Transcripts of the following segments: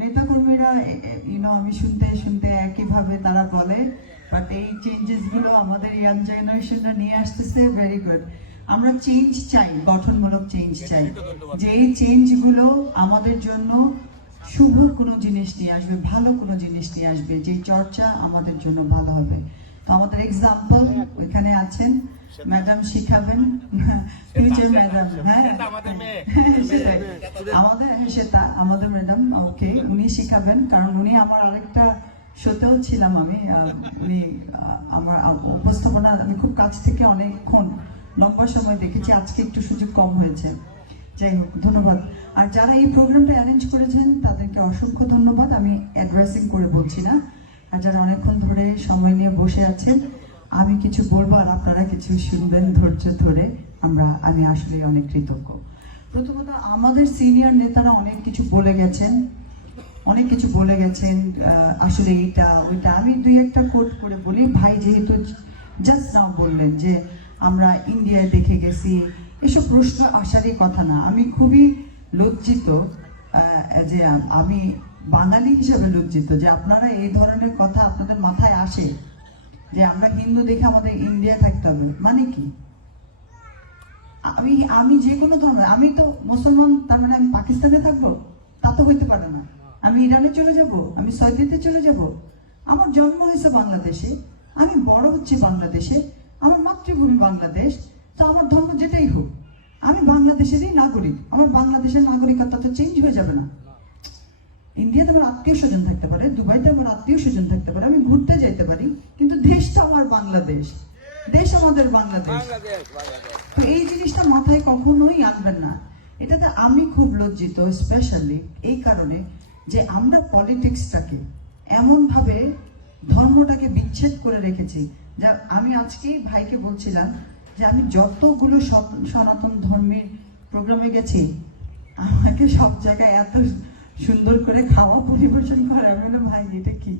নেতাকর্মীরা আমি শুনতে শুনতে একইভাবে তারা বলে, বাট এই চেঞ্জেস গুলো আমাদের ইয়াং জেনারেশনরা নিয়ে আসতেছে, ভেরি গুড। আমরা চেঞ্জ চাই, গঠনমূলক চেঞ্জ চাই, যে এই চেঞ্জ গুলো আমাদের জন্য শুভ কোনো জিনিস নিয়ে আসবে, ভালো কোনো জিনিস নিয়ে আসবে, যে চর্চা আমাদের জন্য ভালো হবে। তো আমাদের এক্সাম্পল এখানে আছেন, ম্যাডাম শিখাবেন, ফিউচার ম্যাডাম, হ্যাঁ আমাদের সেটা আমাদের ম্যাডাম, ওকে, উনি শিখাবেন। কারণ উনি আমার আরেকটা শোতেও ছিলাম আমি, উনি আমার উপস্থাপনা আমি খুব কাছ থেকে অনেকক্ষণ লম্বা সময় দেখেছি, আজকে একটু সুযোগ কম হয়েছে। যাই হোক, ধন্যবাদ। আর যারা এই প্রোগ্রামটা অ্যারেঞ্জ করেছেন তাদেরকে অসংখ্য ধন্যবাদ। আমি অ্যাড্রেসিং করে বলছি না, আর যারা অনেকক্ষণ ধরে সময় নিয়ে বসে আছেন, আমি কিছু বলবো আর আপনারা কিছু শুনবেন ধৈর্য ধরে, আমি আসলে অনেক কৃতজ্ঞ। প্রথমত আমাদের সিনিয়র নেতারা অনেক কিছু বলে গেছেন, আসলে এইটা ওইটা। আমি দুই একটা কোট করে বলি। ভাই যেহেতু জাস্ট নাও বললেন যে আমরা ইন্ডিয়ায় দেখে গেছি, এসব প্রশ্ন আসারই কথা না। আমি খুবই লজ্জিত, যে আমি বাঙালি হিসেবে লজ্জিত যে আপনারা এই ধরনের কথা আপনাদের মাথায় আসে, যে আমরা হিন্দু দেখে আমাদের ইন্ডিয়া থাকতে হবে, মানে কি? আমি যে কোনো ধর্মের, আমি তো মুসলমান, তার মানে আমি পাকিস্তানে থাকবো? তা তো হইতে পারে না। আমি ইরানে চলে যাব, আমি সৌদিতে চলে যাব। আমার জন্ম হয়েছে বাংলাদেশে, আমি বড় হচ্ছি বাংলাদেশে, আমার মাতৃভূমি বাংলাদেশ। তো আমার ধর্ম যেটাই হোক, আমি বাংলাদেশেরই নাগরিক, আমার বাংলাদেশের নাগরিকত্ব তো চেঞ্জ হয়ে যাবে না। ইন্ডিয়াতে আমার আত্মীয় স্বজন থাকতে পারে, দুবাইতে আমার আত্মীয় স্বজন থাকতে পারে, আমি ঘুরতে যাইতে পারি, কিন্তু দেশটা আমার বাংলাদেশ, দেশ আমাদের বাংলাদেশ। তো এই জিনিসটা মাথায় কখনোই আনবেন না। এটাতে আমি খুব লজ্জিত, স্পেশালি এই কারণে যে আমরা পলিটিক্সটাকে এমন ভাবে ধর্মটাকে বিচ্ছেদ করে রেখেছি। যা আমি আজকেই ভাইকে বলছিলাম যে আমি যতগুলো সনাতন ধর্মের প্রোগ্রামে গেছি, আমাকে সব জায়গায় এত সুন্দর করে খাওয়া পরিবেশন করে, আমি বলি ভাই এটা কি,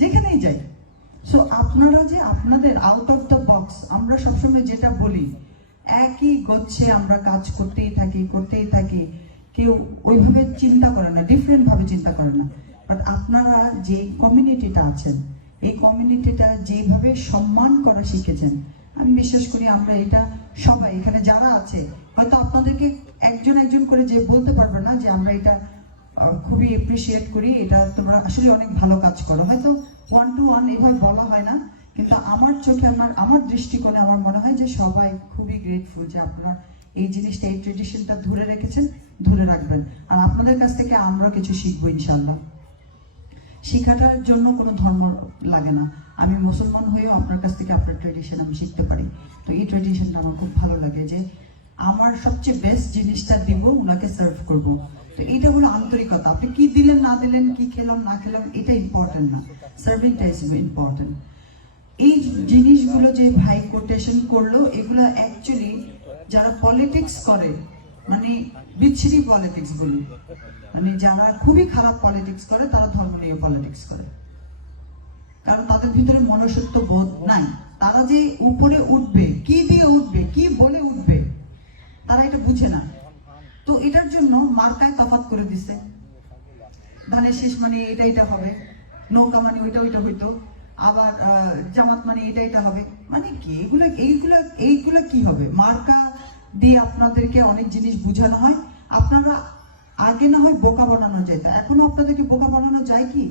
যেখানেই যাই। সো আপনারা যে আপনাদের আউট অফ দ্য বক্স, আমরা সবসময় যেটা বলি, একই গচ্ছে আমরা কাজ করতেই থাকি, কেউ ওইভাবে চিন্তা করে না, ডিফারেন্ট ভাবে চিন্তা করে না। বাট আপনারা যে কমিউনিটিটা আছেন, এই কমিউনিটিটা যেভাবে সম্মান করা শিখেছেন, আমি বিশ্বাস করি আমরা এটা সবাই এখানে যারা আছে, হয়তো আপনাদেরকে একজন একজন করে যে বলতে পারবে না যে আমরা এটা খুবই এপ্রিসিয়েট করি, এটা তোমরা আসলে অনেক ভালো কাজ করো, হয়তো 1 to 1 এভাবে বলা হয় না, কিন্তু আমার চোখে আমার দৃষ্টিকোণে আমার মনে হয় যে সবাই খুবই গ্রেটফুল যে আপনারা এই জিনিসটা, এই ট্রেডিশনটা ধরে রেখেছেন, ধরে রাখবেন। আর আপনাদের কাছ থেকে আমরা কিছু শিখবো ইনশাল্লাহ। শেখাটার জন্য কোনো ধর্ম লাগে না। আমি মুসলমান হয়েও আপনার কাছ থেকে আপনার ট্রেডিশন আমি শিখতে পারি। তো এই ট্রেডিশনটা আমার খুব ভালো লাগে, যে আমার সবচেয়ে বেস্ট জিনিসটা দিব, ওনাকে সার্ভ করব। তো এটা হলো আন্তরিকতা। আপনি কি দিলেন না দিলেন, কি খেলাম না খেলাম, এটা ইম্পর্টেন্ট না, সার্ভিংটা ইজ ইম্পর্টেন্ট। এই জিনিসগুলো যে ভাই কোটেশন করলো, এগুলো অ্যাকচুয়ালি যারা পলিটিক্স করে, মানে বিচ্ছিরি পলিটিক্স বলি, মানে যারা খুবই খারাপ পলিটিক্স করে, তারা ধর্ম নিয়ে পলিটিক্স করে। কারণ তাদের ভিতরে মনুষ্যত্ব বোধ নাই। তারা যে উপরে উঠবে, কি দিয়ে উঠবে, কি বলে উঠবে, তারা এটা বুঝে না। তো এটার জন্য মার্কায় তফাৎ করে দিছে। ধানের শেষ মানে এটা হবে, নৌকা মানে ওইটা হইতো, আবার জামাত মানে এটা হবে, মানে কি এইগুলা কি হবে? মার্কা দিয়ে আপনাদেরকে অনেক জিনিস বুঝানো হয়। আপনারা আগে না হয় বোকা বানানো যেত, এখনো আপনাদেরকে বোকা বানানো যায় কি?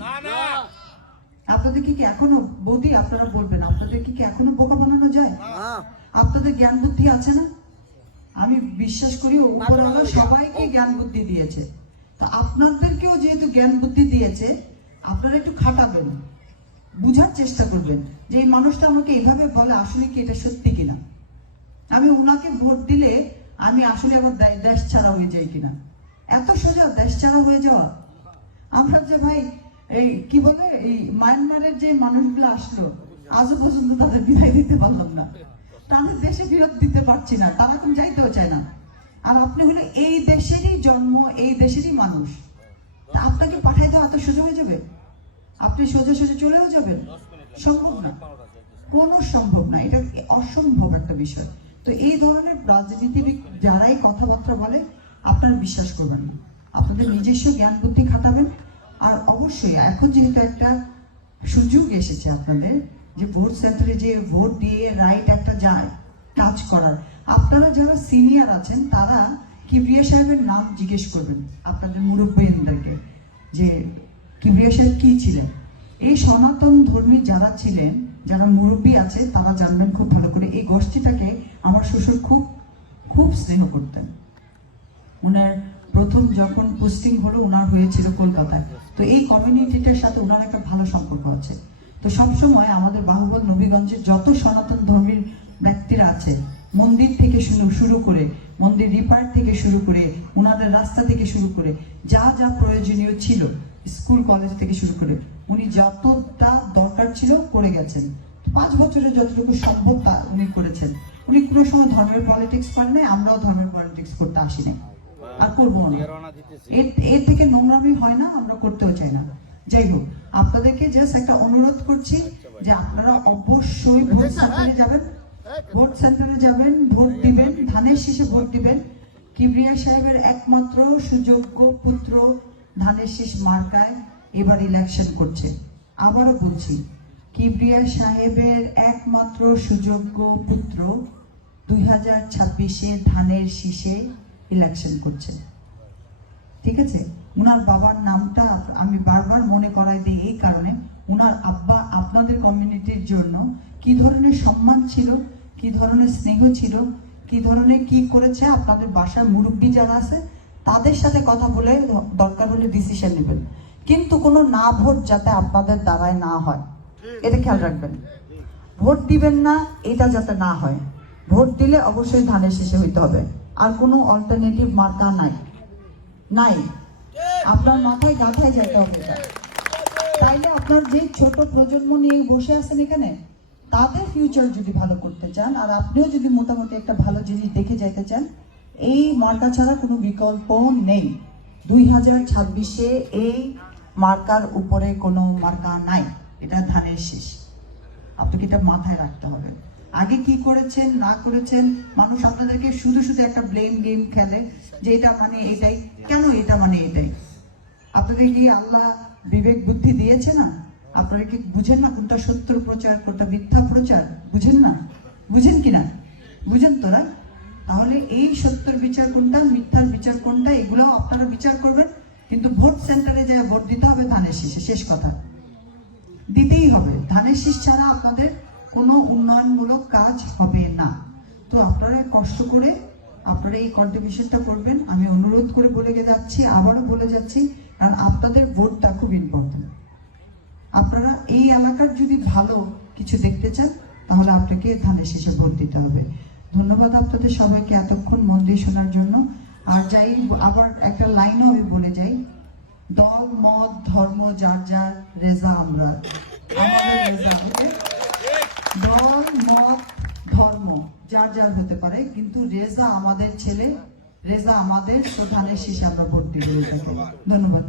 আপনাদেরকে কি এখনো, বৌদি আপনারা বলবেন, আপনাদেরকে কি এখনো বোকা বানানো যায়? আপনাদের জ্ঞান বুদ্ধি আছে না? আমি বিশ্বাস করি উপরওয়ালা সবাইকে জ্ঞান বুদ্ধি দিয়েছে। তো আপনাদেরকেও যেহেতু জ্ঞান বুদ্ধি দিয়েছে, আপনারা একটু খাটাবেন, বুঝার চেষ্টা করবেন যে এই মানুষটা আমাকে এইভাবে বলে, আসলে কি এটা সত্যি কিনা। আমি ওনাকে ভোট দিলে আমি আসলে আবার দেশ ছাড়া হয়ে যাই কিনা। এত সোজা দেশ ছাড়া হয়ে যাওয়া? আমরা যে ভাই এই কি বলে, এই মায়ানমারের যে মানুষগুলো আসলো, আজও পর্যন্ত তাদের বিদায় দিতে পারলাম না, তাদের দেশে ফেরত দিতে পারছি না, তারা এখন যাইতেও চায় না। আর আপনি হলে এই দেশেরই জন্ম, এই দেশেরই মানুষ, তা আপনাকে পাঠাই দেওয়া এত সোজা হয়ে যাবে? আপনি সোজা চলেও যাবেন? সম্ভব না, কোনো সম্ভব না, এটা অসম্ভব একটা বিষয়। তো এই ধরনের রাজনীতিবিদ যারাই কথাবার্তা বলে, আপনারা বিশ্বাস করবেন না, আপনাদের নিজস্ব জ্ঞান বুদ্ধি খাটাবেন। অবশ্যই এখন যেহেতু একটা সুযোগ এসেছে আপনাদের যে ভোট সেন্টারে যে ভোট দিয়ে রাইট একটা যায় কাজ করার, আপনারা যারা সিনিয়র আছেন তারা কিবরিয়া সাহেবের নাম জিজ্ঞেস করবেন আপনাদের মুরব্বীদেরকে যে কিবরিয়া সাহেব কি ছিলেন। এই সনাতন ধর্মী যারা ছিলেন, যারা মুরব্বী আছে তারা জানবেন খুব ভালো করে, এই গোষ্ঠীটাকে আমার শ্বশুর খুব খুব স্নেহ করতেন। ওনার প্রথম যখন পোস্টিং হলো ওনার হয়েছিল কলকাতায়, তো এই কমিউনিটিটার সাথে ওনার একটা ভালো সম্পর্ক আছে। তো সবসময় আমাদের বাহুবল নবীগঞ্জের যত সনাতন ধর্মের ব্যক্তিরা আছে, মন্দির থেকে শুরু করে, মন্দির রিপার থেকে শুরু করে, ওনাদের রাস্তা থেকে শুরু করে যা যা প্রয়োজনীয় ছিল, স্কুল কলেজ থেকে শুরু করে উনি যতটা দরকার ছিল করে গেছেন। 5 বছরে যতটুকু সম্ভব তা উনি করেছেন। উনি কোনো সময় ধর্মের পলিটিক্স করেন নাই, আমরাও ধর্মের পলিটিক্স করতে আসি নাই, আর করবো না। এর থেকে নোংরামি হয় না, আমরা করতেও চাই না। যাই হোক, আপনাদেরকে জাস্ট একটা অনুরোধ করছি যে আপনারা অবশ্যই ভোট সেন্টারে যাবেন, ভোট সেন্টারে যাবেন, ভোট দিবেন, ধানের শীষে ভোট দিবেন। কিবরিয়া সাহেবের একমাত্র সুযোগ্য পুত্র ধানের শীষ মার্কায় এবার ইলেকশন করছে। আবারও বলছি, কিবরিয়া সাহেবের একমাত্র সুযোগ্য পুত্র 2026-এ ধানের শীষে ইলেকশন করছে। ঠিক আছে, উনার বাবার নামটা আমি বারবার মনে করাই দিই এই কারণে, উনার আব্বা আপনাদের কমিউনিটির জন্য কি ধরনের সম্মান ছিল, কি ধরনের স্নেহ ছিল, কি ধরনের কি করেছে, আপনাদের বাসার মুরব্বী যারা আছে তাদের সাথে কথা বলে দরকার হলে ডিসিশন নেবেন। কিন্তু কোনো না ভোট যাতে আপনাদের দ্বারায় না হয়, এটা খেয়াল রাখবেন। ভোট দিবেন না এটা যাতে না হয়। ভোট দিলে অবশ্যই ধানের শীষে হইতে হবে, আর কোনো অল্টারনেটিভ মার্কা নাই, নাই। আপনার মাথায় গাঁথায় যেতে হবে। তাইলে আপনার যে ছোট প্রজন্ম নিয়ে বসে আছেন এখানে, তাদের ফিউচার যদি ভালো করতে চান, আর আপনিও যদি মোটামুটি একটা ভালো জিনিস দেখে যেতে চান, এই মার্কা ছাড়া কোনো বিকল্প নেই। 2026-এ এই মার্কার উপরে কোনো মার্কা নাই, এটা ধানের শীষ। আপনাকে এটা মাথায় রাখতে হবে। আগে কি করেছেন না করেছেন, মানুষ আপনাদেরকে শুধু শুধু একটা ব্লেম গেম খেলে যে এটা মানে এটাই, কেন এটা মানে এটাই। আপনাদের কি আল্লাহ বিবেক বুদ্ধি দিয়েছে না? আপনারা কি বুঝেন না কোনটা সত্য প্রচার কোনটা মিথ্যা প্রচার? বুঝেন না? বুঝেন কিনা? বুঝেন তোরা? তাহলে এই সত্যের বিচার কোনটা, মিথ্যার বিচার কোনটা, এগুলাও আপনারা বিচার করবেন। কিন্তু ভোট সেন্টারে যায় ভোট দিতে হবে ধানের শীষে, শেষ কথা। দিতেই হবে, ধানের শীষ ছাড়া আপনাদের কোনো উন্নয়নমূলক কাজ হবে না। তো আপনারা কষ্ট করে আপনারা এই কন্ট্রিবিউশনটা করবেন। আমি অনুরোধ করে বলে যাচ্ছি, আবারও বলে যাচ্ছি, কারণ আপনাদের ভোটটা খুব ইম্পর্টেন্ট। আপনারা এই এলাকার যদি ভালো কিছু দেখতে চান তাহলে আপনাকে ধানের শীষে ভোট দিতে হবে। ধন্যবাদ আপনাদের সবাইকে এতক্ষণ মন দিয়ে শোনার জন্য। আর যাই, আবার একটা লাইনও আমি বলে যাই, দল মত ধর্ম যার যার, রেজা আমরা, আমাদের রেজা হতে, দল মত ধর্ম যার যার হতে পারে, কিন্তু রেজা আমাদের ছেলে, রেজা আমাদের, তো ধানের শীষে আমরা ভোট দিব। ধন্যবাদ।